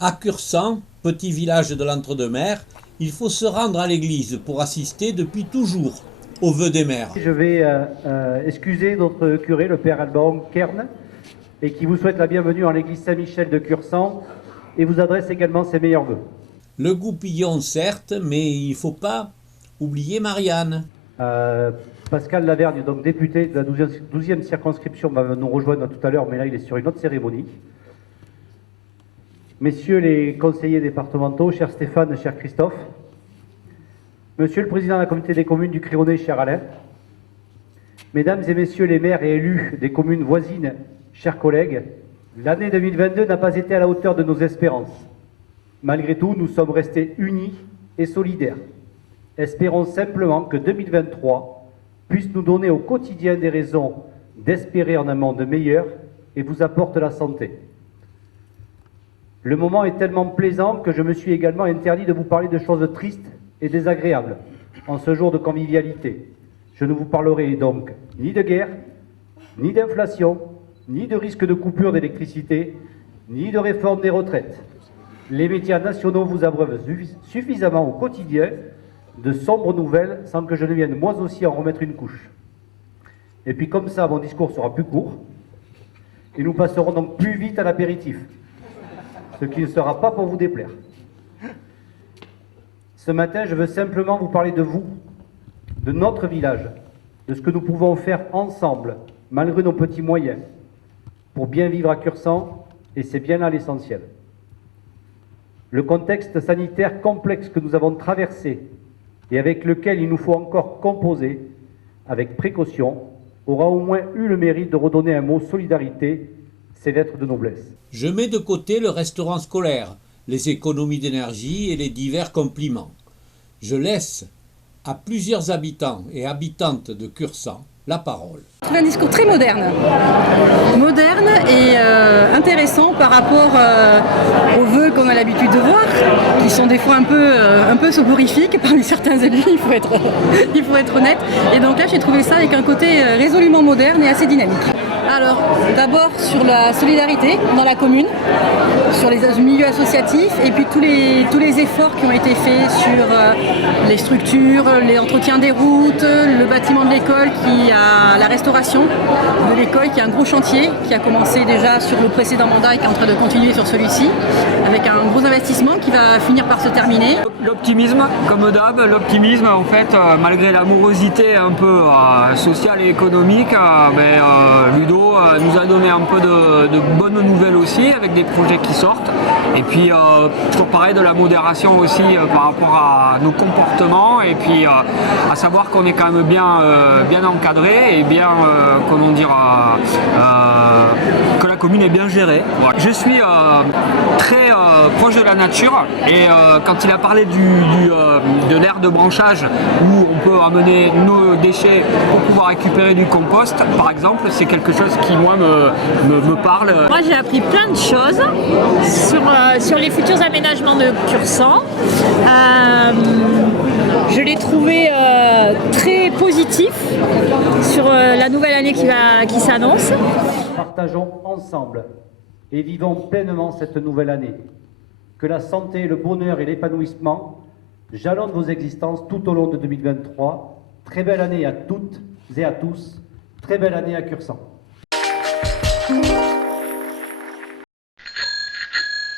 À Cursan, petit village de l'Entre-deux-Mers, il faut se rendre à l'église pour assister depuis toujours aux vœux des mères. Je vais excuser notre curé, le père Alban Kern, et qui vous souhaite la bienvenue en l'église Saint-Michel de Cursan et vous adresse également ses meilleurs vœux. Le goupillon certes, mais il ne faut pas oublier Marianne. Pascal Lavergne, donc député de la 12e circonscription, va nous rejoindre tout à l'heure, mais là il est sur une autre cérémonie. Messieurs les conseillers départementaux, cher Stéphane, cher Christophe, Monsieur le Président de la Communauté des communes du Créonais, cher Alain, Mesdames et Messieurs les maires et élus des communes voisines, chers collègues, l'année 2022 n'a pas été à la hauteur de nos espérances. Malgré tout, nous sommes restés unis et solidaires. Espérons simplement que 2023 puisse nous donner au quotidien des raisons d'espérer en un monde meilleur et vous apporte la santé. Le moment est tellement plaisant que je me suis également interdit de vous parler de choses tristes et désagréables en ce jour de convivialité. Je ne vous parlerai donc ni de guerre, ni d'inflation, ni de risque de coupure d'électricité, ni de réforme des retraites. Les médias nationaux vous abreuvent suffisamment au quotidien de sombres nouvelles sans que je ne vienne moi aussi en remettre une couche. Et puis comme ça, mon discours sera plus court et nous passerons donc plus vite à l'apéritif, ce qui ne sera pas pour vous déplaire. Ce matin, je veux simplement vous parler de vous, de notre village, de ce que nous pouvons faire ensemble, malgré nos petits moyens, pour bien vivre à Cursan, et c'est bien là l'essentiel. Le contexte sanitaire complexe que nous avons traversé et avec lequel il nous faut encore composer, avec précaution, aura au moins eu le mérite de redonner un mot solidarité, ses lettres de noblesse. Je mets de côté le restaurant scolaire, les économies d'énergie et les divers compliments. Je laisse à plusieurs habitants et habitantes de Cursan la parole. Je trouve un discours très moderne et intéressant par rapport aux vœux qu'on a l'habitude de voir, qui sont des fois un peu soporifiques parmi certains élus, il faut être honnête. Et donc là, j'ai trouvé ça avec un côté résolument moderne et assez dynamique. Alors, d'abord sur la solidarité dans la commune, sur les milieux associatifs et puis tous les efforts qui ont été faits sur les structures, les entretiens des routes, le bâtiment de l'école, la restauration de l'école qui est un gros chantier qui a commencé déjà sur le précédent mandat et qui est en train de continuer sur celui-ci avec un gros investissement qui va finir par se terminer. L'optimisme, comme d'hab, l'optimisme en fait, malgré la morosité un peu sociale et économique, Ludo nous a donné un peu de bonnes nouvelles aussi avec des projets qui sortent et puis toujours pareil de la modération aussi par rapport à nos comportements et puis à savoir qu'on est quand même bien encadré et bien que la commune est bien gérée. Voilà. Je suis très proche de la nature et quand il a parlé de l'aire de branchage où on peut amener nos déchets pour pouvoir récupérer du compost par exemple, c'est quelque chose qui moi me parle. Moi j'ai appris plein de choses sur les futurs aménagements de Cursan. Je l'ai trouvé très positif sur la nouvelle année qui s'annonce. Partageons ensemble et vivons pleinement cette nouvelle année. Que la santé, le bonheur et l'épanouissement jalonnent vos existences tout au long de 2023. Très belle année à toutes et à tous. Très belle année à Cursan.